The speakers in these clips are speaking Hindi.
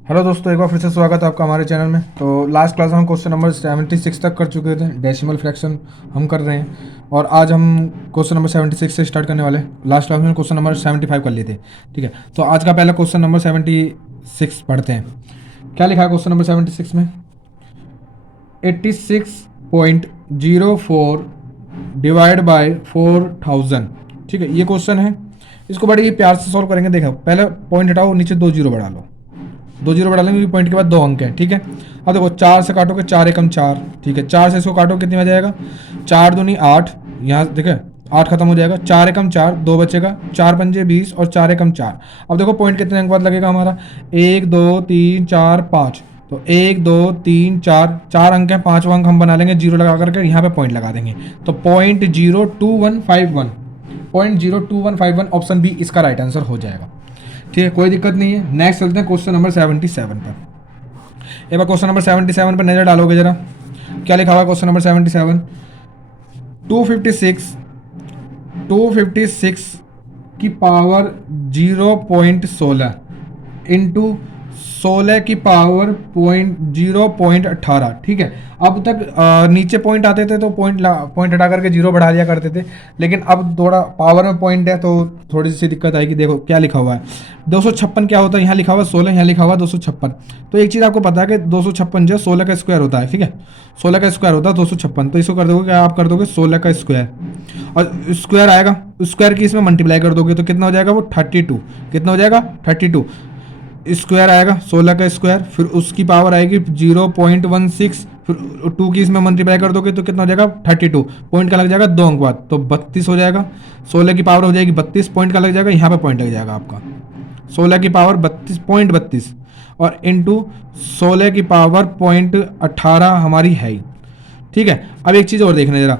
हेलो दोस्तों, एक बार फिर से स्वागत है आपका हमारे चैनल में। तो लास्ट क्लास में हम क्वेश्चन नंबर 76 तक कर चुके थे। डेसिमल फ्रैक्शन हम कर रहे हैं और आज हम क्वेश्चन नंबर 76 से स्टार्ट करने वाले हैं। लास्ट क्लास में क्वेश्चन नंबर 75 कर लिए थे। ठीक है, तो आज का पहला क्वेश्चन नंबर 76 पढ़ते हैं। क्या लिखा है क्वेश्चन नंबर 76 में? 86.04 डिवाइड बाय 4000। ठीक है, ये क्वेश्चन है। इसको बड़े ही प्यार से सॉल्व करेंगे। देखो, पहले पॉइंट हटाओ, नीचे 2 जीरो बढ़ा लो। 2 जीरो बढ़ा लेंगे क्योंकि पॉइंट के बाद 2 अंक है। ठीक है, अब देखो 4 से काटोगे 4 एकम 4। ठीक है, 4 से इसको काटो, कितनी आ जाएगा? 4 दूनी 8। यहाँ देखो 8 खत्म हो जाएगा। 4 एकम 4, 2 बचेगा। 4 पंजे 20 और 4 एकम 4। अब देखो पॉइंट कितने अंक बाद लगेगा हमारा? 1 2 3 4 5। तो 1 2 3 4, 4 अंक है, 5वां अंक हम बना लेंगे जीरो लगा करके, यहाँ पे पॉइंट लगा देंगे। तो 0.02151, 0.02151 ऑप्शन बी इसका राइट आंसर हो जाएगा। ठीक है, कोई दिक्कत नहीं है। नेक्स्ट चलते हैं क्वेश्चन नंबर 77 पर। एक बार क्वेश्चन नंबर 77 पर नजर डालोगे जरा, क्या लिखा हुआ है क्वेश्चन नंबर 77? 256 की पावर 0.16 इंटू 16 की पावर 0.18। ठीक है, अब तक नीचे पॉइंट आते थे तो पॉइंट हटा करके जीरो बढ़ा दिया करते थे, लेकिन अब थोड़ा पावर में पॉइंट है तो थोड़ी सी दिक्कत आएगी। देखो क्या लिखा हुआ है, 256 क्या होता है? यहाँ लिखा हुआ 16, यहाँ लिखा हुआ 256। तो एक चीज़ आपको पता है कि 256 जो 16 का स्क्वायर होता है। ठीक है, 16 का स्क्वायर होता है 256। तो इसको कर दोगे क्या? आप कर दोगे 16 का स्क्वायर और स्क्वायर आएगा, स्क्वायर की इसमें मल्टीप्लाई कर दोगे तो कितना हो जाएगा? वो 32। कितना हो जाएगा? 32। स्क्वायर आएगा 16 का स्क्वायर, फिर उसकी पावर आएगी 0.16, फिर 2 की इसमें मल्टीप्लाई कर दोगे तो कितना हो जाएगा? 32। पॉइंट का लग जाएगा 2 अंक बाद, तो 32 हो जाएगा। 16 की पावर हो जाएगी 32, पॉइंट का लग जाएगा, यहाँ पे पॉइंट लग जाएगा आपका। 16 की पावर 32.32 और इंटू 16 की पावर 0.18 हमारी है ही। ठीक है, अब एक चीज़ और देखना जरा,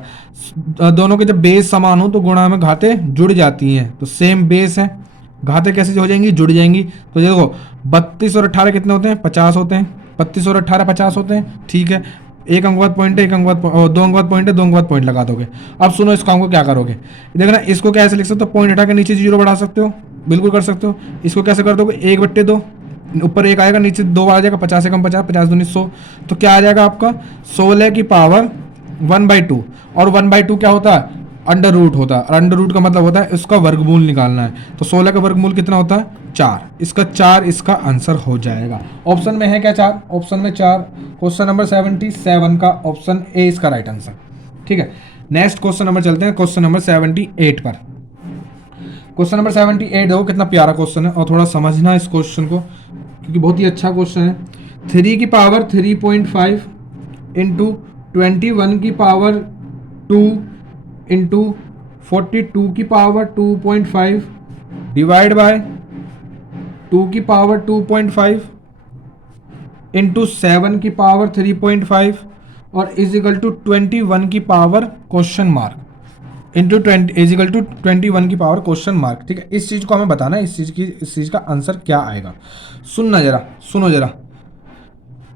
दोनों के जब बेस समान हो तो गुणा में घाते जुड़ जाती हैं। तो सेम बेस है, घाते कैसे हो जाएंगी? जुड़ जाएंगी। तो देखो 32 और 18 कितने होते हैं? 50 होते हैं। 32 और 18 50 होते हैं। ठीक है, एक अंक बाद पॉइंट है, एक अंक बाद 2 अंक बाद पॉइंट है, 2 अंक बाद पॉइंट लगा दोगे। अब सुनो इस काम को क्या करोगे, देखना इसको कैसे लिख सकते हो? पॉइंट हटा के नीचे जीरो बढ़ा सकते हो, बिल्कुल कर सकते हो। इसको कैसे कर दोगे? 1/2, ऊपर 1 आएगा, नीचे 2 आ जाएगा। 50 एकम 50, 50 दूनी 100। तो क्या आ जाएगा आपका? 16 की पावर 1/2। और 1/2 क्या होता है? अंडर रूट होता है। अंडर रूट का मतलब होता है इसका वर्गमूल निकालना है। तो 16 का वर्गमूल कितना होता है? 4। इसका 4 इसका आंसर हो जाएगा। ऑप्शन में है क्या? 4। ऑप्शन में 4। क्वेश्चन नंबर 77 का ऑप्शन ए इसका राइट आंसर। ठीक है, नेक्स्ट क्वेश्चन नंबर चलते हैं क्वेश्चन नंबर 78 पर। क्वेश्चन नंबर 78 देखो कितना प्यारा क्वेश्चन है और थोड़ा समझना इस क्वेश्चन को क्योंकि बहुत ही अच्छा क्वेश्चन है। 3 की पावर 3.5 इंटू 21 की पावर 2 इंटू 42 की पावर 2.5 डिवाइड बाय 2 की पावर 2.5 इंटू 7 की पावर 3.5 और इजिकल टू 21 की power question mark into 20 equal to 21 की पावर क्वेश्चन मार्क। ठीक है, इस चीज़ को हमें बताना है, इस चीज़ का आंसर क्या आएगा। सुनो जरा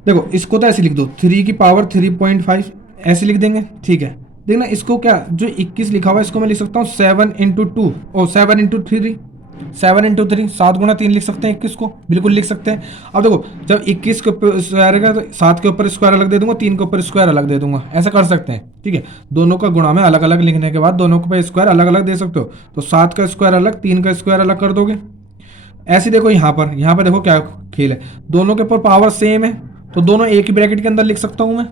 देखो, इसको तो ऐसे लिख दो, 3 की पावर 3.5 ऐसे लिख देंगे। ठीक है, देखना इसको क्या, जो 21 लिखा हुआ है इसको मैं लिख सकता हूँ 7 इंटू 2 और 7 इंटू 3, 7 इंटू 3, 7 गुना 3 लिख सकते हैं 21 को, बिल्कुल लिख सकते हैं। अब देखो जब 21 के ऊपर स्क्वायर है तो 7 के ऊपर स्क्वायर अलग दे दूंगा, 3 के ऊपर स्क्वायर अलग दे दूंगा, ऐसा कर सकते हैं। ठीक है, दोनों का गुणा में अलग अलग लिखने के बाद दोनों के स्क्वायर अलग अलग दे सकते हो। तो 7 का स्क्वायर अलग, 3 का स्क्वायर अलग कर दोगे। ऐसे देखो यहाँ पर देखो क्या खेल है, दोनों के ऊपर पावर सेम है तो दोनों एक ही ब्रैकेट के अंदर लिख सकता हूँ मैं,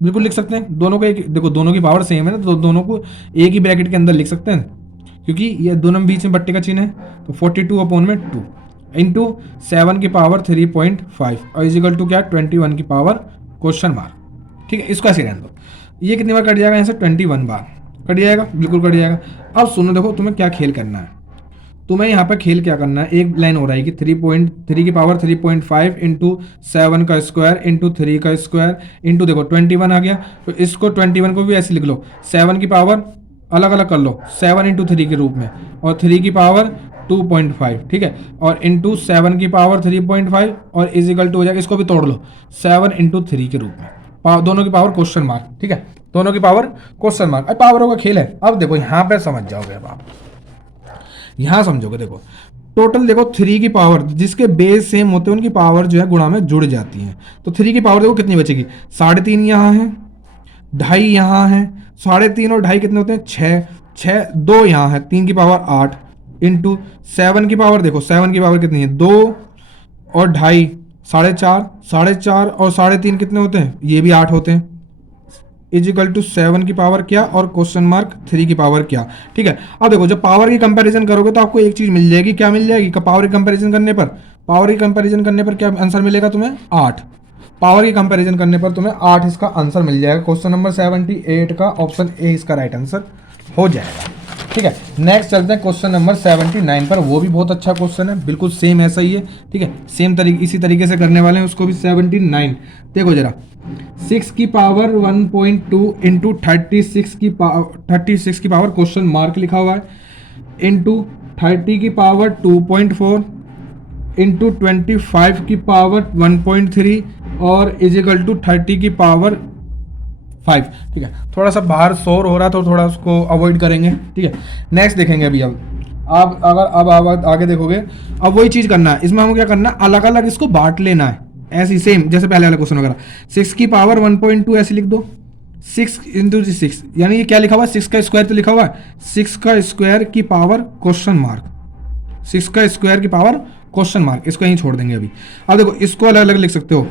बिल्कुल लिख सकते हैं। दोनों को एक, देखो दोनों की पावर सेम है ना तो दोनों को एक ही ब्रैकेट के अंदर लिख सकते हैं क्योंकि ये दोनों में बीच में बट्टे का चिन्ह है। तो 42/2 इंटू 7 की पावर 3.5 और इजिकल टू क्या? 21 की पावर क्वेश्चन मार्क। ठीक है, इसको ऐसे रहने दो। ये कितनी बार कट जाएगा? यहाँ से 21 बार कट जाएगा, बिल्कुल कट जाएगा। अब सुनो, देखो तुम्हें क्या खेल करना है, तुम्हें यहाँ पे खेल क्या करना है, एक लाइन हो रहा है कि 3 की पावर 3.5 इंटू 7 का स्क्वायर इंटू 3 का स्क्वायर इंटू देखो 21 आ गया। तो इसको 21 को भी ऐसे लिख लो, 7 की पावर अलग अलग कर लो 7 इंटू 3 के रूप में और 3 की पावर 2.5। ठीक है, और इंटू 7 की पावर 3.5 और इजिकल टू हो जाएगा, इसको भी तोड़ लो 7 इंटू 3 के रूप में, दोनों की पावर क्वेश्चन मार्क। ठीक है, दोनों की पावर क्वेश्चन मार्क। अब पावरों का खेल है। अब देखो यहाँ पे समझ जाओगे, अब आप यहाँ समझोगे। देखो टोटल देखो 3 की पावर, जिसके बेस सेम होते हैं उनकी पावर जो है गुणा में जुड़ जाती है। तो 3 की पावर देखो कितनी बचेगी, 3.5 यहाँ है, 2.5 यहाँ है, 3.5 और 2.5 कितने होते हैं, 6, 2 यहाँ है, 3 की पावर 8 इंटू 7 की पावर, देखो 7 की पावर कितनी है, 2 और 2.5 4.5, 4.5 और 3.5 कितने होते हैं, ये भी 8 होते हैं, इजिकल टू 7 की पावर क्या और क्वेश्चन मार्क 3 की पावर क्या। ठीक है, अब देखो जब पावर की कंपैरिजन करोगे तो आपको एक चीज मिल जाएगी, क्या मिल जाएगी, पावर की कंपैरिजन करने पर, क्या आंसर मिलेगा तुम्हें, 8। पावर की कंपैरिजन करने पर तुम्हें 8 इसका आंसर मिल जाएगा। क्वेश्चन नंबर 78 का ऑप्शन ए इसका राइट आंसर हो जाएगा। ठीक है, नेक्स्ट चलते हैं क्वेश्चन नंबर 79 पर। वो भी बहुत अच्छा क्वेश्चन है, बिल्कुल सेम ऐसा ही है। ठीक है, सेम तरीके इसी तरीके से करने वाले हैं उसको भी। 79 देखो जरा, 6 की पावर 1.2 इंटू 36 की पावर क्वेश्चन मार्क लिखा हुआ है, इंटू 30 की पावर 2.4 इंटू 25 की पावर 1.3 और इजिकल टू 30 की पावर 5। ठीक है, थोड़ा सा बाहर शोर हो रहा तो थोड़ा उसको अवॉइड करेंगे। ठीक है, नेक्स्ट देखेंगे अभी। अब अगर अब आगे देखोगे, अब वही चीज़ करना है इसमें, हमको क्या करना है, अलग अलग इसको बांट लेना है, ऐसी सेम जैसे पहले वाला क्वेश्चन वगैरह। 6 की पावर 1.2 ऐसे लिख दो, 6 इंटू 6, यानी ये क्या लिखा हुआ है, 6 का स्क्वायर तो लिखा हुआ है, 6 का स्क्वायर की पावर क्वेश्चन मार्क, 6 का स्क्वायर की पावर क्वेश्चन मार्क, इसको यहीं छोड़ देंगे अभी। अब देखो इसको अलग अलग लिख सकते हो,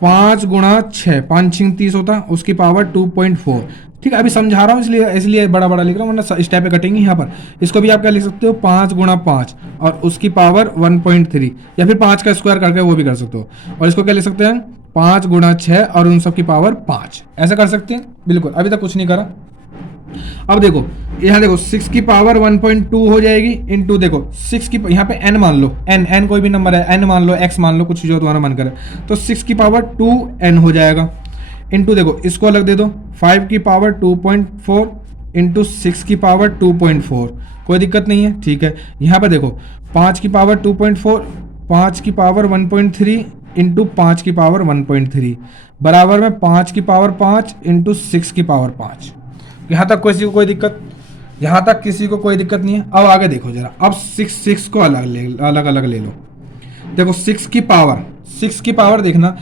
5 गुणा 6, 5 6 30 होता, उसकी पावर 2.4। ठीक है, अभी समझा रहा हूँ इसलिए बड़ा बड़ा लिख रहा हूँ, वरना स्टेप पे कटेंगे यहाँ पर। इसको भी आप क्या लिख सकते हो, 5 गुणा 5 और उसकी पावर 1.3, या फिर 5 का स्क्वायर करके वो भी कर सकते हो। और इसको क्या लिख सकते हैं, 5 गुणा 6 और उन सब की पावर 5, ऐसा कर सकते हैं। बिल्कुल, अभी तक कुछ नहीं करा। अब देखो यहाँ देखो 6 की पावर 1.2 हो जाएगी, इंटू देखो 6 की, यहाँ पे n मान लो, n कोई भी नंबर है, n मान लो, x मान लो, कुछ जो तुम्हारा मन करे, तो 6 की पावर 2n हो जाएगा, इंटू देखो इसको अलग दे दो, 5 की पावर 2.4 इंटू 6 की पावर 2.4, कोई दिक्कत नहीं है। ठीक है, यहाँ पे देखो 5 की पावर 2.4, 5 की पावर 1.3 इंटू 5 की पावर 1.3 बराबर में 5 की पावर 5 इंटू 6 की पावर 5। यहाँ तक किसी को कोई दिक्कत, यहाँ तक किसी को कोई दिक्कत नहीं है। अब आगे देखो जरा, अब 6 को अलग अलग ले लो। देखो 6 की पावर देखना,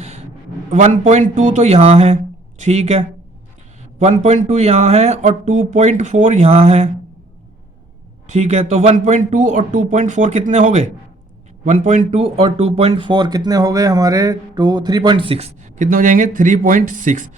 1.2 तो यहाँ है, ठीक है, 1.2 यहाँ है और 2.4 यहाँ है। ठीक है, तो 1.2 और 2.4 कितने हो गए, 1.2 और 2.4 कितने हो गए हमारे, 3.6 कितने हो जाएंगे, 3.6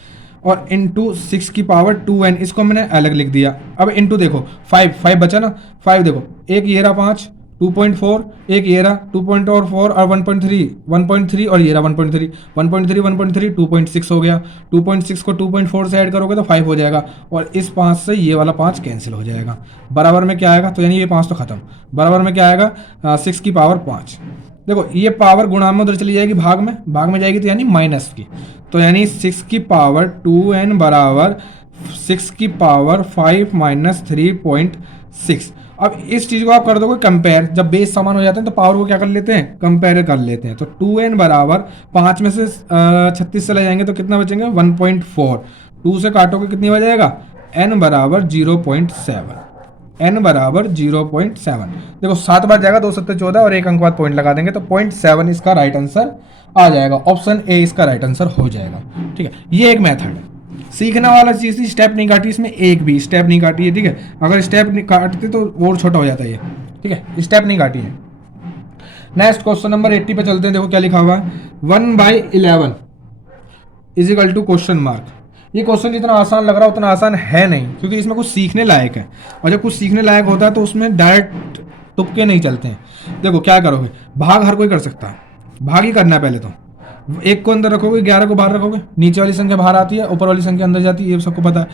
और इंटू 6 की पावर 2n, इसको मैंने अलग लिख दिया। अब इंटू देखो 5 बचा ना, 5 देखो, एक ये रहा 5, 2.4, एक ये रहा 2.4 और 1.3 और ये रहा 1.3, 1.3 2.6 हो गया। 2.6 को 2.4 से ऐड करोगे तो 5 हो जाएगा, और इस 5 से ये वाला 5 कैंसिल हो जाएगा। बराबर में क्या आएगा, तो यानी ये 5 तो खत्म, बराबर में क्या आएगा, 6 की पावर 5। देखो ये पावर गुणा में उधर चली जाएगी, भाग में जाएगी, तो यानी माइनस की, तो यानी 6 की पावर 2n बराबर 6 की पावर 5 माइनस 3.6। अब इस चीज़ को आप कर दोगे कंपेयर, जब बेस समान हो जाते हैं तो पावर को क्या कर लेते हैं, कंपेयर कर लेते हैं। तो 2n बराबर 5 में से 36 चले जाएंगे तो कितना बचेंगे, 1.4, 2 से काटोगे कितनी हो जाएगा, n बराबर 0.7, n बराबर 0.7। देखो 7 बार जाएगा, 2 7 14 और 1 अंक बाद पॉइंट लगा देंगे तो 0.7 इसका राइट आंसर आ जाएगा, ऑप्शन ए इसका राइट आंसर हो जाएगा। ठीक है, ये एक मेथड है, सीखने वाला चीज़ थी, स्टेप नहीं काटी इसमें, एक भी स्टेप नहीं काटी है। ठीक है, अगर स्टेप काटते तो और छोटा हो जाता है ये। ठीक है, स्टेप नहीं काटी है। नेक्स्ट क्वेश्चन नंबर 80 पे चलते हैं। देखो क्या लिखा हुआ है, 1/11 is equal to question mark. ये क्वेश्चन जितना आसान लग रहा है उतना आसान है नहीं, क्योंकि इसमें कुछ सीखने लायक है, और जब कुछ सीखने लायक होता है तो उसमें डायरेक्ट तुक्के नहीं चलते हैं। देखो क्या करोगे, भाग हर कोई कर सकता है, भाग ही करना है। पहले तो 1 को अंदर रखोगे, 11 को बाहर रखोगे, नीचे वाली संख्या बाहर आती है, ऊपर वाली संख्या अंदर जाती है, ये सबको पता है।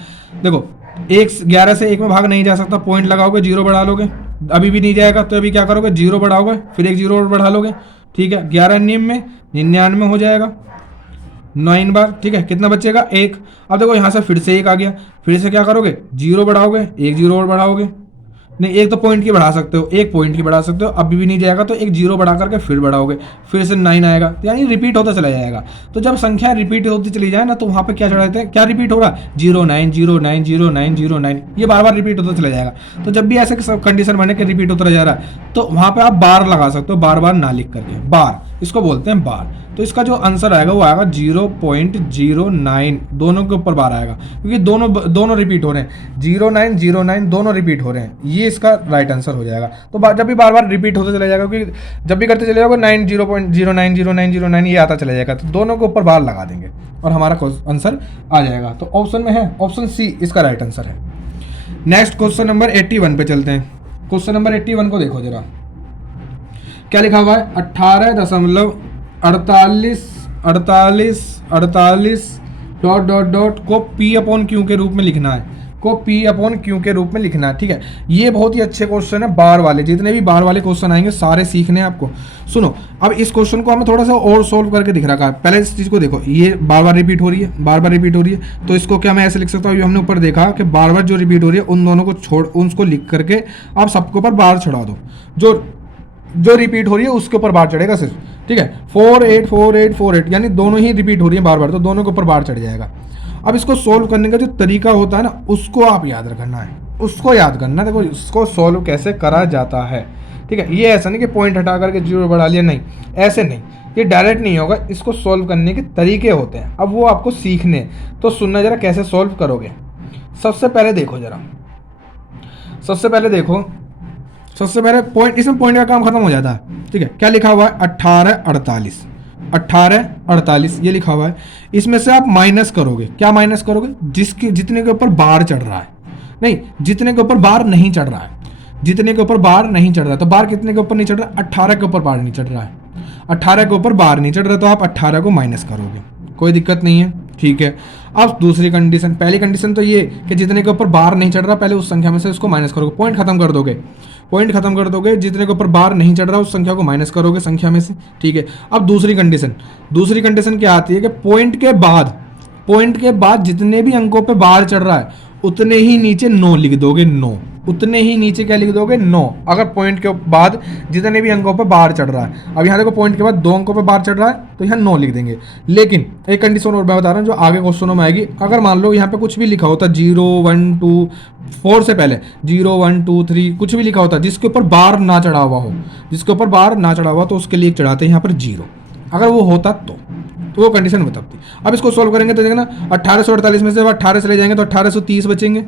देखो 11 से 1 में भाग नहीं जा सकता, पॉइंट लगाओगे, 0 बढ़ा लोगे, अभी भी नहीं जाएगा तो अभी क्या करोगे, 0 बढ़ाओगे, फिर एक 0 और बढ़ा लोगे। ठीक है, 11 में 99 हो जाएगा 9 बार। ठीक है, कितना बचेगा, 1। अब देखो यहाँ से फिर से 1 आ गया, फिर से क्या करोगे, 0 बढ़ाओगे, एक 0 और बढ़ाओगे, नहीं, एक तो पॉइंट की बढ़ा सकते हो, एक पॉइंट की बढ़ा सकते हो, अभी भी नहीं जाएगा तो एक जीरो बढ़ा करके फिर बढ़ाओगे, फिर से 9 आएगा, तो यानी रिपीट होता चला जाएगा। तो जब संख्या रिपीट होती चली जाए ना, तो वहाँ पे क्या चढ़ा देते हैं, क्या रिपीट हो रहा है, 09 09 09 09, ये बार बार रिपीट होता चला जाएगा। तो जब भी ऐसे कंडीशन बने के रिपीट होता जा रहा है, तो वहाँ पे आप बार लगा सकते हो, बार बार ना लिख करके, बार, इसको बोलते हैं बार। तो इसका जो आंसर आएगा वो आएगा 0.09, दोनों के ऊपर बार आएगा, क्योंकि दोनों रिपीट हो रहे हैं, 09 09 दोनों रिपीट हो रहे हैं, ये इसका राइट आंसर हो जाएगा। तो जब भी बार बार रिपीट होता चला जाएगा, क्योंकि जब भी करते चले जाओगे 9 0.09 09 09 ये आता चला जाएगा, तो दोनों के ऊपर बार लगा देंगे और हमारा आंसर आ जाएगा। तो ऑप्शन में है ऑप्शन सी इसका राइट आंसर है। नेक्स्ट क्वेश्चन नंबर 81 पे चलते हैं। क्वेश्चन नंबर 81 को देखो जरा, क्या लिखा हुआ है, 18.48 डॉट को पी अपॉन क्यू के रूप में लिखना है, को पी अपॉन क्यू के रूप में लिखना है। ठीक है, ये बहुत ही अच्छे क्वेश्चन है, बार वाले, जितने भी बार वाले क्वेश्चन आएंगे सारे सीखने हैं आपको। सुनो, अब इस क्वेश्चन को हमें थोड़ा सा और सोल्व करके दिख रखा है। पहले इस चीज़ को देखो, ये बार बार रिपीट हो रही है, बार बार रिपीट हो रही है, तो इसको क्या मैं ऐसे लिख सकता हूँ, हमने ऊपर देखा कि बार बार जो रिपीट हो रही है उन दोनों को छोड़, उसको लिख करके आप सबके ऊपर बार चढ़ा दो, जो रिपीट हो रही है उसके ऊपर बार चढ़ेगा सिर्फ। ठीक है, 484848 यानी दोनों ही रिपीट हो रही है बार बार, तो दोनों के ऊपर बार चढ़ जाएगा। अब इसको सोल्व करने का जो तरीका होता है ना, उसको आप याद रखना है, उसको याद करना है। देखो इसको सोल्व कैसे करा जाता है। ठीक है, ये ऐसा नहीं कि पॉइंट हटा करके जीरो बढ़ा लिया, नहीं, ऐसे नहीं, ये डायरेक्ट नहीं होगा, इसको सोल्व करने के तरीके होते हैं। अब वो आपको सीखने, तो सुनना जरा कैसे सोल्व करोगे। सबसे पहले देखो जरा, सबसे पहले पॉइंट, इसमें पॉइंट का काम खत्म हो जाता है। ठीक है, क्या लिखा हुआ है, 1848 ये लिखा हुआ है। इसमें से आप माइनस करोगे, क्या माइनस करोगे, जितने के ऊपर बार चढ़ रहा है, नहीं, जितने के ऊपर बार नहीं चढ़ रहा है, जितने के ऊपर बार नहीं चढ़ रहा है। तो बार कितने के ऊपर नहीं चढ़ रहा है, 18 के ऊपर बार नहीं चढ़ रहा है, 18 के ऊपर बार नहीं चढ़ रहा, तो आप 18 को माइनस करोगे, कोई दिक्कत नहीं है। ठीक है, अब दूसरी कंडीशन, पहली कंडीशन तो ये कि जितने के ऊपर बार नहीं चढ़ रहा, पहले उस संख्या में से उसको माइनस करोगे, पॉइंट खत्म कर दोगे, जितने के ऊपर बार नहीं चढ़ रहा उस संख्या को माइनस करोगे संख्या में से। ठीक है, अब दूसरी कंडीशन क्या आती है कि पॉइंट के बाद जितने भी अंकों पे बार चढ़ रहा है उतने ही नीचे 9 लिख दोगे, 9, उतने ही नीचे क्या लिख दोगे, 9। अगर पॉइंट के बाद जितने भी अंकों पे बार चढ़ रहा है, अब यहाँ देखो पॉइंट के बाद 2 अंकों पे बार चढ़ रहा है तो यहाँ 9 लिख देंगे। लेकिन एक कंडीशन और मैं बता रहा हूँ जो आगे क्वेश्चनों में आएगी, अगर मान लो यहाँ पे कुछ भी लिखा होता 0 1 2 4 से पहले 0 1 2 3 कुछ भी लिखा होता जिसके ऊपर बार ना चढ़ा हुआ हो, तो उसके लिए चढ़ाते हैं यहाँ पर 0, अगर वो होता तो वो कंडीशन बताती। अब इसको सोल्व करेंगे तो देखना 1848 में से 18 से ले जाएंगे तो 1830 बचेंगे,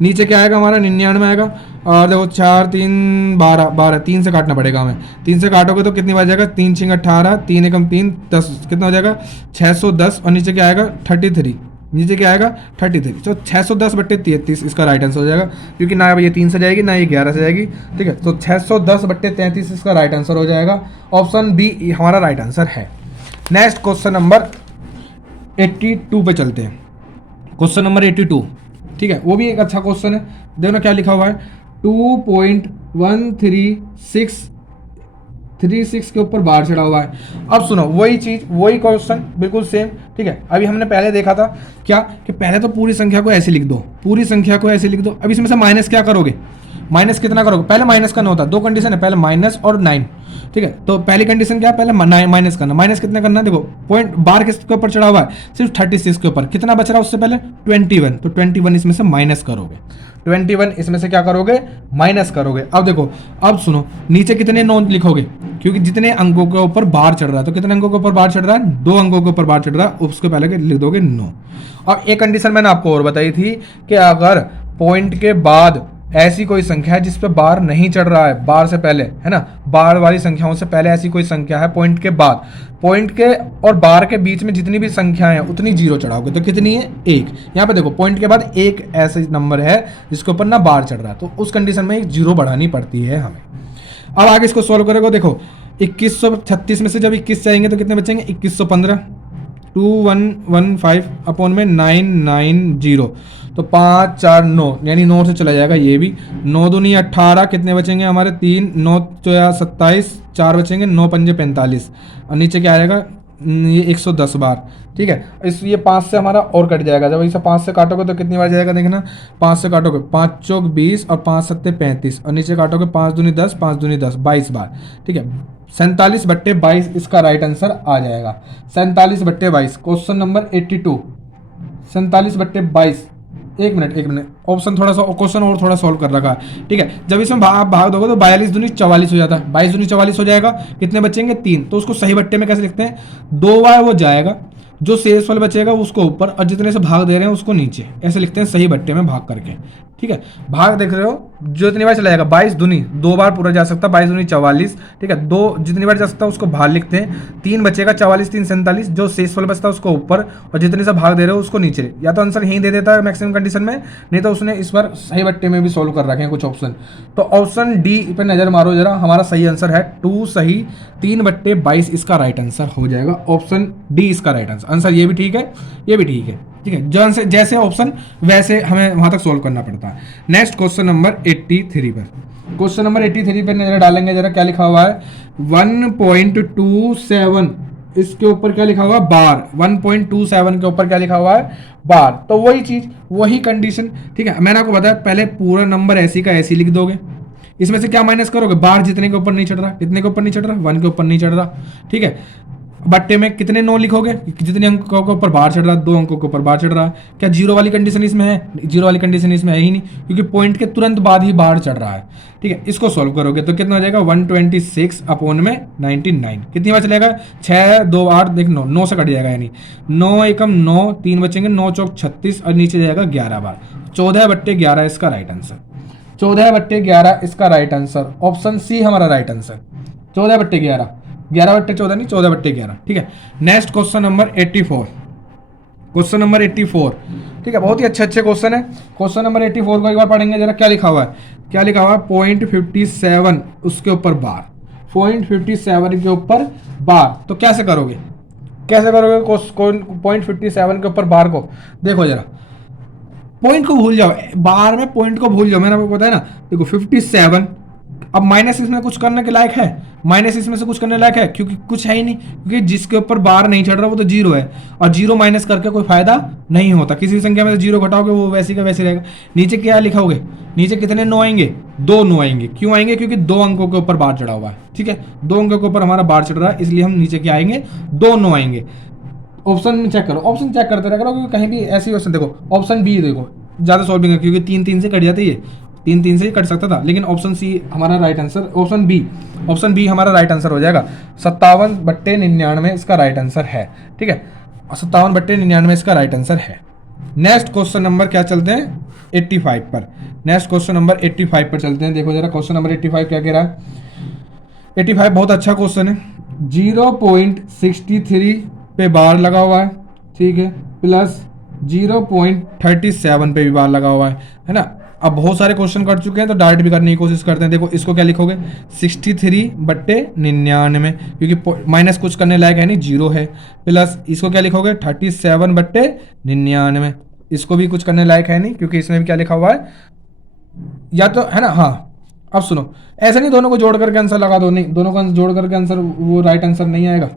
नीचे क्या आएगा हमारा 99 आएगा, और देखो 4 3 12 3 से काटना पड़ेगा हमें, 3 से काटोगे तो कितनी बार जाएगा, 3 6 18 3 एकम 3 10, कितना हो जाएगा 610, और नीचे क्या आएगा 33, नीचे क्या आएगा 33, तो 610/33 इसका राइट आंसर हो जाएगा, क्योंकि ना ये 3 से जाएगी ना ये 11 से जाएगी। ठीक है, तो 610/33 इसका राइट आंसर हो जाएगा, ऑप्शन बी हमारा राइट आंसर है। नेक्स्ट क्वेश्चन नंबर 82 पे चलते हैं। क्वेश्चन नंबर 82, ठीक है, वो भी एक अच्छा क्वेश्चन है। देखो ना क्या लिखा हुआ है, 2.136 के ऊपर बार चढ़ा हुआ है। अब सुनो, वही चीज वही क्वेश्चन बिल्कुल सेम। ठीक है, अभी हमने पहले देखा था क्या कि पहले तो पूरी संख्या को ऐसे लिख दो, अब इसमें से माइनस क्या करोगे, माइनस कितना करोगे, पहले माइनस करना होता है, 2 कंडीशन है, पहले माइनस और 9। ठीक है, तो पहली कंडीशन क्या है, पहले माइनस करना, माइनस कितना करना है, देखो पॉइंट बार किसके ऊपर चढ़ा हुआ है, सिर्फ 36 के ऊपर, कितना बच रहा है उससे पहले 21, तो 21 इसमें से माइनस करोगे, 21 इसमें से क्या करोगे, माइनस करोगे। अब देखो, अब सुनो, नीचे कितने 9 लिखोगे, क्योंकि जितने अंकों के ऊपर बार चढ़ रहा है, तो कितने अंकों के ऊपर बार चढ़ रहा है, 2 अंकों के ऊपर बार चढ़ रहा है, उसके पहले लिख दोगे 9। और एक कंडीशन मैंने आपको और बताई थी कि अगर पॉइंट के बाद ऐसी कोई संख्या है जिस पे बार नहीं चढ़ रहा है, बार से पहले, है ना, बार वाली संख्याओं से पहले ऐसी कोई संख्या है पॉइंट के बाद, पॉइंट के और बार के बीच में जितनी भी संख्याएं हैं उतनी 0 चढ़ाओगे, तो कितनी है 1। यहाँ पे देखो पॉइंट के बाद एक ऐसा नंबर है जिसके ऊपर ना बार चढ़ रहा है, तो उस कंडीशन में एक 0 बढ़ानी पड़ती है हमें। अब आगे इसको सोल्व करोगे, देखो 2136 में से जब 21 जाएंगे तो कितने बचेंगे, 2115, 2115 अपॉन में 990, तो 5 4 9, यानी 9 से चला जाएगा ये भी, 9 दूनी 18, कितने बचेंगे हमारे 3, 9 27, 4 बचेंगे, 9 पंजे 45, और नीचे क्या आएगा ये 110 बार। ठीक ठीक है। इस ये 5 से हमारा और कट जाएगा, जब इसे 5 से काटोगे तो कितनी बार जाएगा देखना, 5 से काटोगे 5 चौक 20 और 5 सत्ते 35 और नीचे काटोगे 5 दूनी 10 5 दूनी 10 22 बार, ठीक है। 47/22 इसका राइट आंसर आ जाएगा। 47/22 क्वेश्चन नंबर 82। 47/22, एक मिनट ऑप्शन थोड़ा सा क्वेश्चन और थोड़ा सॉल्व कर रखा है, ठीक है। जब इसमें आप भाग दोगे तो 42 दूनी 44 हो जाता है, 22 दूनी 44 हो जाएगा, कितने बचेंगे 3। तो उसको सही बट्टे में कैसे लिखते हैं, 2 बार वो जाएगा, जो शेष फल बचेगा उसको ऊपर और जितने से भाग दे रहे हैं उसको नीचे, ऐसे लिखते हैं सही बट्टे में भाग करके, ठीक है। भाग देख रहे हो जो इतनी बार चला जाएगा, 22 दूनी 2 बार पूरा जा सकता है, 22 दूनी 44, ठीक है। 2 जितनी बार जा सकता है उसको बाहर लिखते हैं, 3 बचेगा, 44 3 47, जो शेष फल बचता है उसको ऊपर और जितने से भाग दे रहे हो उसको नीचे। या तो आंसर यहीं दे देता है मैक्सिमम कंडीशन में, नहीं तो उसने इस बार सही बट्टे में भी सोल्व कर रखे हैं कुछ ऑप्शन। तो ऑप्शन डी पे नजर मारो जरा, हमारा सही आंसर है 2 सही, 3/22 इसका राइट आंसर हो जाएगा। ऑप्शन डी इसका राइट आंसर। ये भी ठीक है, ये भी ठीक है, ठीक है। जैसे जैसे ऑप्शन वैसे हमें वहां तक सोल्व करना पड़ता है। नेक्स्ट क्वेश्चन नंबर 83 पर, क्वेश्चन नंबर 83 पर नजर डालेंगे जरा, क्या लिखा हुआ है 1.27, इसके ऊपर क्या लिखा हुआ है बार, 1.27 के ऊपर क्या लिखा हुआ है बार। तो वही चीज वही कंडीशन, ठीक है। मैंने आपको बताया पहले पूरा नंबर ऐसी का ऐसी लिख दोगे, इसमें से क्या माइनस करोगे, बार जितने के ऊपर नहीं चढ़ रहा, कितने के ऊपर नहीं चढ़ रहा, 1 के ऊपर नहीं चढ़ रहा, ठीक है। बट्टे में कितने 9 लिखोगे, जितने अंकों के ऊपर बार चढ़ रहा, 2 अंकों के ऊपर बार चढ़ रहा है। क्या जीरो वाली कंडीशन इसमें है, जीरो वाली कंडीशन इसमें है ही नहीं, क्योंकि पॉइंट के तुरंत बाद ही बार चढ़ रहा है, ठीक है। इसको सॉल्व करोगे तो कितना हो जाएगा 126 अपॉन में 99, कितनी बार चलेगा 6 2 8 देख 9 से कट जाएगा, यानी 9 एकम 9, 3 बचेंगे, 9 चौक 36 और नीचे जाएगा 11 बार। 14/11 इसका राइट आंसर, 14/11 इसका राइट आंसर। ऑप्शन सी हमारा राइट आंसर, 14/11, 11/14 नहीं 14/11, ठीक है। Next question number 84, question number 84, ठीक है। बहुत ही अच्छे क्वेश्चन है। क्वेश्चन नंबर 84 को एक बार पढ़ेंगे जरा, क्या लिखा हुआ है, क्या लिखा हुआ है 0.57 उसके ऊपर बार, 0.57 के ऊपर बार। तो कैसे करोगे, कैसे करोगे 0.57 के ऊपर बार को, देखो जरा, पॉइंट को भूल जाओ, बार में पॉइंट को भूल जाओ, मैंने आपको बताया ना, देखो 57, अब माइनस इसमें कुछ करने के लायक है, माइनस इसमें से कुछ करने लायक है, क्योंकि कुछ है ही नहीं, क्योंकि जिसके ऊपर बार नहीं चढ़ रहा वो तो जीरो है, और जीरो माइनस करके कोई फायदा नहीं होता, किसी भी संख्या में से जीरो घटाओगे वो वैसे का वैसे रहेगा। नीचे क्या लिखाओगे, नीचे कितने 9 आएंगे, 2 9 आएंगे, क्यों आएंगे, क्योंकि 2 अंकों के ऊपर बार चढ़ा हुआ है, ठीक है। 2 अंकों के ऊपर हमारा बार चढ़ रहा है, इसलिए हम नीचे क्या आएंगे 2 9 आएंगे। ऑप्शन में चेक करो, ऑप्शन चेक करते रह करो, क्योंकि कहीं भी ऐसी ऑप्शन देखो, ऑप्शन बी देखो ज़्यादा सॉल्विंग है, क्योंकि 3 3 से कट जाती है, 3 3 से ही कट सकता था, लेकिन ऑप्शन सी हमारा राइट आंसर, ऑप्शन बी हमारा राइट आंसर हो जाएगा। 57/99 इसका राइट आंसर है, ठीक है। 57/99 इसका राइट आंसर है। नेक्स्ट क्वेश्चन नंबर क्या चलते हैं 85 पर, नेक्स्ट क्वेश्चन नंबर 85 पर चलते हैं। देखो जरा क्वेश्चन नंबर 85 क्या कह रहा है, 85 बहुत अच्छा क्वेश्चन है। 0.63 पे बार लगा हुआ है, ठीक है, प्लस 0.37 पे भी बार लगा हुआ है ना। अब बहुत सारे क्वेश्चन कर चुके हैं तो डायरेक्ट भी करने की कोशिश करते हैं। देखो इसको क्या लिखोगे 63/99, क्योंकि माइनस कुछ करने लायक है नहीं, जीरो है, प्लस इसको क्या लिखोगे 37/99, इसको भी कुछ करने लायक है नहीं, क्योंकि इसमें भी क्या लिखा हुआ है, या तो है ना, हाँ। अब सुनो, ऐसा नहीं दोनों को जोड़ करके आंसर लगा दो, नहीं, दोनों को जोड़ करके आंसर वो राइट आंसर नहीं आएगा।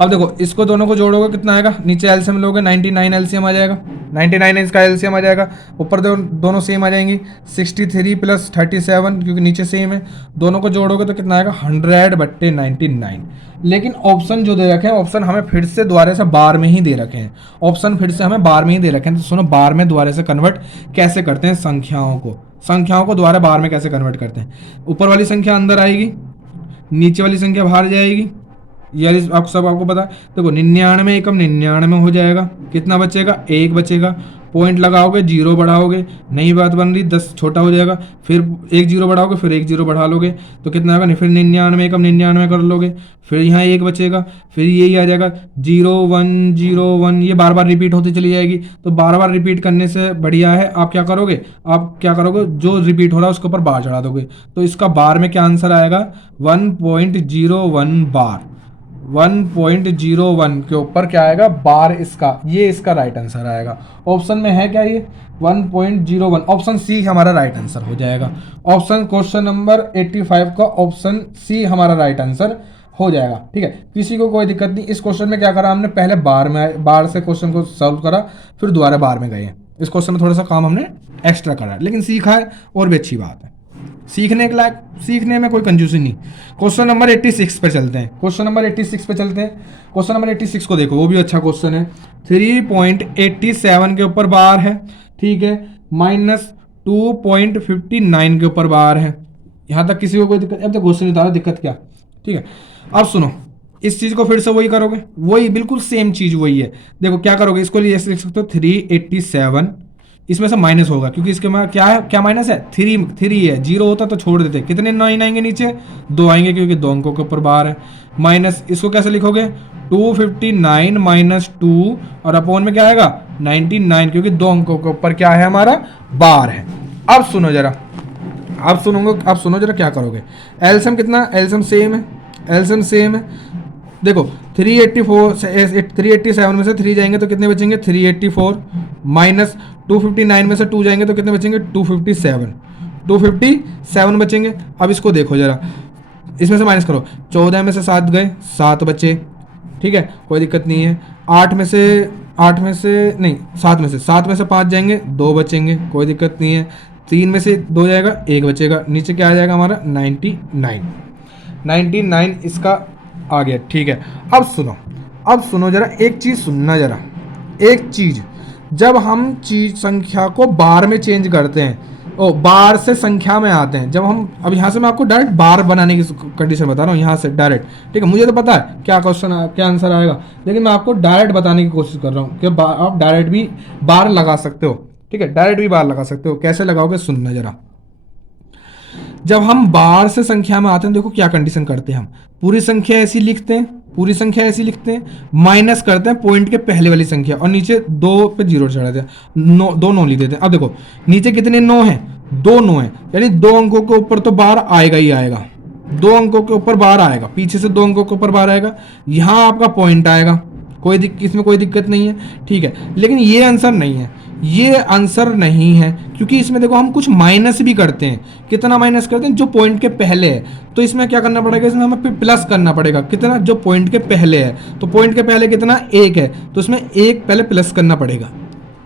अब देखो इसको दोनों को जोड़ोगे कितना आएगा, नीचे एलसीएम लोगे 99 एलसीएम आ जाएगा, 99 इसका एलसीएम आ जाएगा, ऊपर दोनों सेम आ जाएंगी, 63 + 37 क्योंकि नीचे सेम है, दोनों को जोड़ोगे तो कितना आएगा 100/99। लेकिन ऑप्शन जो दे रखे हैं, ऑप्शन हमें फिर से दोबारा से बार में ही दे रखे हैं, ऑप्शन फिर से हमें बार में ही दे रखे हैं। तो सुनो बार में दोबारा से कन्वर्ट कैसे करते हैं, संख्याओं को दोबारा बार में कैसे कन्वर्ट करते हैं। ऊपर वाली संख्या अंदर आएगी, नीचे वाली संख्या बाहर जाएगी, यार आपको पता है। देखो 99 एकम 99 हो जाएगा, कितना बचेगा 1 बचेगा, पॉइंट लगाओगे 0 बढ़ाओगे, नई बात बन रही 10 छोटा हो जाएगा, फिर 1 0 बढ़ाओगे, फिर 1 0 बढ़ा लोगे तो कितना आएगा, फिर 99 एकम 99 कर लोगे, फिर यहाँ 1 बचेगा, फिर यही आ जाएगा 0 1 0 1, ये बार बार रिपीट होती चली जाएगी। तो बार बार रिपीट करने से बढ़िया है आप क्या करोगे, जो रिपीट हो रहा है उसके ऊपर बार चढ़ा दोगे। तो इसका बार में क्या आंसर आएगा 1.01 बार, 1.01 के ऊपर क्या आएगा बार, इसका राइट आंसर आएगा। ऑप्शन में है क्या ये 1.01, ऑप्शन सी हमारा राइट आंसर हो जाएगा। ऑप्शन क्वेश्चन नंबर 85 का ऑप्शन सी हमारा राइट आंसर हो जाएगा। ठीक है, किसी को कोई दिक्कत नहीं। इस क्वेश्चन में क्या करा हमने, पहले बार से क्वेश्चन को सॉल्व करा, फिर दोबारा बार में गए हैं। इस क्वेश्चन में थोड़ा सा काम हमने एक्स्ट्रा करा है, लेकिन सीखा है और भी अच्छी बात है। सीखने के लायक, सीखने में कोई कंजूसी नहीं। क्वेश्चन नंबर 86 पे चलते हैं। क्वेश्चन नंबर 86 पे चलते हैं। क्वेश्चन नंबर 86 को देखो, वो भी अच्छा क्वेश्चन है। 3.87 के ऊपर बार है, ठीक है, माइनस 2.59 के ऊपर बार है। यहाँ तक किसी को कोई दिक्कत? अब तो क्वेश्चन उतारा, दिक्कत क्या? ठीक है, अब सुनो, इस चीज को फिर से वही करोगे, वही बिल्कुल सेम चीज वही है। देखो क्या करोगे, इसको लिए ऐसे लिख सकते हो 387, इसमें से माइनस होगा क्योंकि इसके में क्या है, क्या माइनस है, 3 है। 0 होता तो छोड़ देते, कितने 9 आएंगे नीचे, 2 आएंगे क्योंकि 2 अंकों के ऊपर बार है। माइनस इसको कैसे लिखोगे, 259 माइनस 2 और अपॉन में क्या आएगा 99, क्योंकि 2 अंकों के ऊपर क्या है हमारा, बार है। अब सुनो जरा, अब सुनो जरा क्या करोगे। एलसीएम कितना, एलसीएम सेम है, एलसीएम सेम है। देखो 387 में से 3 जाएंगे तो कितने बचेंगे, 384, माइनस 259 में से 2 जाएंगे तो कितने बचेंगे, 257 बचेंगे। अब इसको देखो जरा, इसमें से माइनस करो, 14 में से 7 गए, 7 बचे, ठीक है, कोई दिक्कत नहीं है। 7 में से 5 जाएंगे, 2 बचेंगे, कोई दिक्कत नहीं है। 3 में से 2 जाएगा, 1 बचेगा, नीचे क्या आ जाएगा हमारा 99 इसका आ गया। ठीक है, अब सुनो जरा, एक चीज सुनना जरा, एक चीज, जब हम चीज संख्या को बार में चेंज करते हैं, बार से संख्या में आते हैं, जब हम, अब यहाँ से मैं आपको डायरेक्ट बार बनाने की कंडीशन बता रहा हूँ, यहाँ से डायरेक्ट, ठीक है, मुझे तो पता है क्या क्वेश्चन, क्या आंसर आएगा, लेकिन मैं आपको डायरेक्ट बताने की कोशिश कर रहा हूँ कि आप डायरेक्ट भी बार लगा सकते हो। ठीक है, डायरेक्ट भी बार लगा सकते हो। कैसे लगाओगे, सुनना जरा। जब हम बार से संख्या में आते हैं, देखो क्या कंडीशन करते हैं हम, पूरी संख्या ऐसी लिखते हैं, माइनस करते हैं पॉइंट के पहले वाली संख्या और नीचे 2 पे 0 चढ़ाते हैं, 2 9 लिख देते हैं। अब देखो नीचे कितने 9 हैं, 2 9 है, यानी 2 अंकों के ऊपर तो बार आएगा ही आएगा, 2 अंकों के ऊपर बार आएगा, पीछे से 2 अंकों के ऊपर बार आएगा, यहाँ आपका पॉइंट आएगा, इसमें कोई दिक्कत नहीं है। ठीक है, लेकिन ये आंसर नहीं है, ये आंसर नहीं है, क्योंकि इसमें देखो हम कुछ माइनस भी करते हैं। कितना माइनस करते हैं, जो पॉइंट के पहले है, तो इसमें क्या करना पड़ेगा, इसमें हमें प्लस करना पड़ेगा। कितना, जो पॉइंट के पहले है, तो पॉइंट के पहले कितना 1 है, तो इसमें 1 पहले प्लस करना पड़ेगा,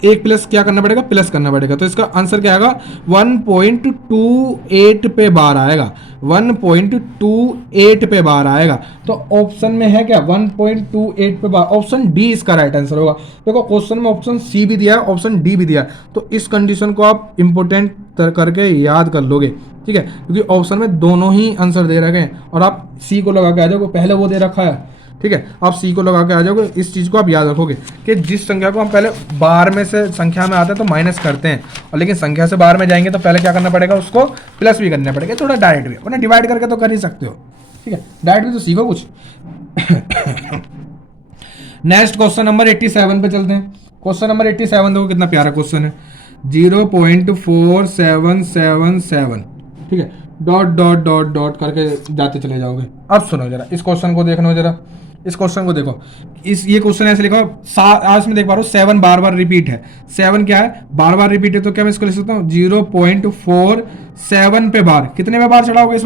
1 प्लस क्या करना पड़ेगा, प्लस करना पड़ेगा। तो इसका आंसर क्या आएगा, 1.28 पे बार आएगा, 1.28 पे बार आएगा। तो ऑप्शन में है क्या, 1.28 पे बार, ऑप्शन डी इसका राइट आंसर होगा। देखो क्वेश्चन में ऑप्शन सी भी दिया है, ऑप्शन डी भी दिया है, तो इस कंडीशन को आप इंपोर्टेंट करके याद कर लोगे। ठीक है, क्योंकि ऑप्शन में दोनों ही आंसर दे रखे हैं और आप सी को लगा के आ जाओगे, पहले वो दे रखा है। ठीक है, आप सी को लगा के आ जाओगे। इस चीज़ को आप याद रखोगे कि जिस संख्या को हम पहले बार में से संख्या में आते हैं तो माइनस करते हैं, और लेकिन संख्या से बार में जाएंगे तो पहले क्या करना पड़ेगा, उसको प्लस भी करना पड़ेगा, थोड़ा डायरेक्ट भी, उन्हें डिवाइड करके तो कर ही सकते हो। ठीक है, डायरेक्ट भी तो सीखो कुछ। नेक्स्ट क्वेश्चन नंबर 87 पे चलते हैं। क्वेश्चन नंबर 87 देखो कितना प्यारा क्वेश्चन है, 0.4777। ठीक है, डॉट डॉट डॉट डॉट करके जाते चले जाओगे। अब सुनो जरा, इस क्वेश्चन को देखना जरा, इस क्वेश्चन को देखो, ये क्वेश्चन ऐसे लिखा, आज मैं देख पा रहा हूँ 7 बार बार रिपीट है। 7 क्या है, बार बार रिपीट है, तो क्या मैं इसको लिख सकता हूँ 0.47 पे बार। कितने पे बार चढ़ाओगे इस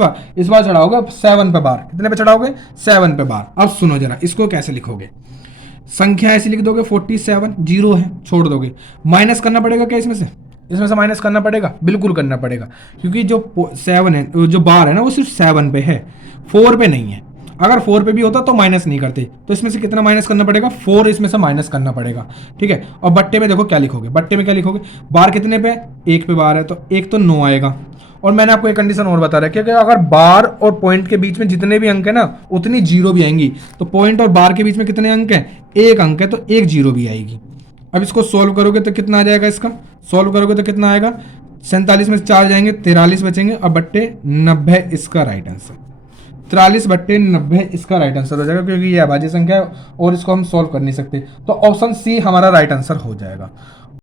बार चढ़ाओगे 7 पे बार। कितने पे चढ़ाओगे, 7 पे बार। अब सुनो जरा, इसको कैसे लिखोगे, संख्या ऐसी लिख दोगे 47, 0 है, छोड़ दोगे, माइनस करना पड़ेगा क्या इसमें से माइनस करना पड़ेगा, बिल्कुल करना पड़ेगा, क्योंकि जो 7 है, जो बार है ना, वो सिर्फ 7 पे है, 4 पे नहीं है। अगर 4 पे भी होता तो माइनस नहीं करते, तो इसमें से कितना माइनस करना पड़ेगा, 4 इसमें से माइनस करना पड़ेगा। ठीक है, और बट्टे में देखो क्या लिखोगे, बट्टे में क्या लिखोगे, बार कितने पे, 1 पे बार है, तो 1 तो 9 आएगा। और मैंने आपको एक कंडीशन और बता रखी है कि अगर बार और पॉइंट के बीच में जितने भी अंक है ना, उतनी 0 भी आएंगी। तो पॉइंट और बार के बीच में कितने अंक हैं, 1 अंक है, तो 1 0 भी आएगी। अब इसको सोल्व करोगे तो कितना आ जाएगा, इसका सोल्व करोगे तो कितना आएगा, 47 में 4 जाएंगे, 43 बचेंगे, और बट्टे 90 इसका राइट आंसर, 43/90 इसका राइट आंसर हो जाएगा, क्योंकि ये अभाज्य संख्या है और इसको हम सोल्व कर नहीं सकते। तो ऑप्शन सी हमारा राइट आंसर हो जाएगा।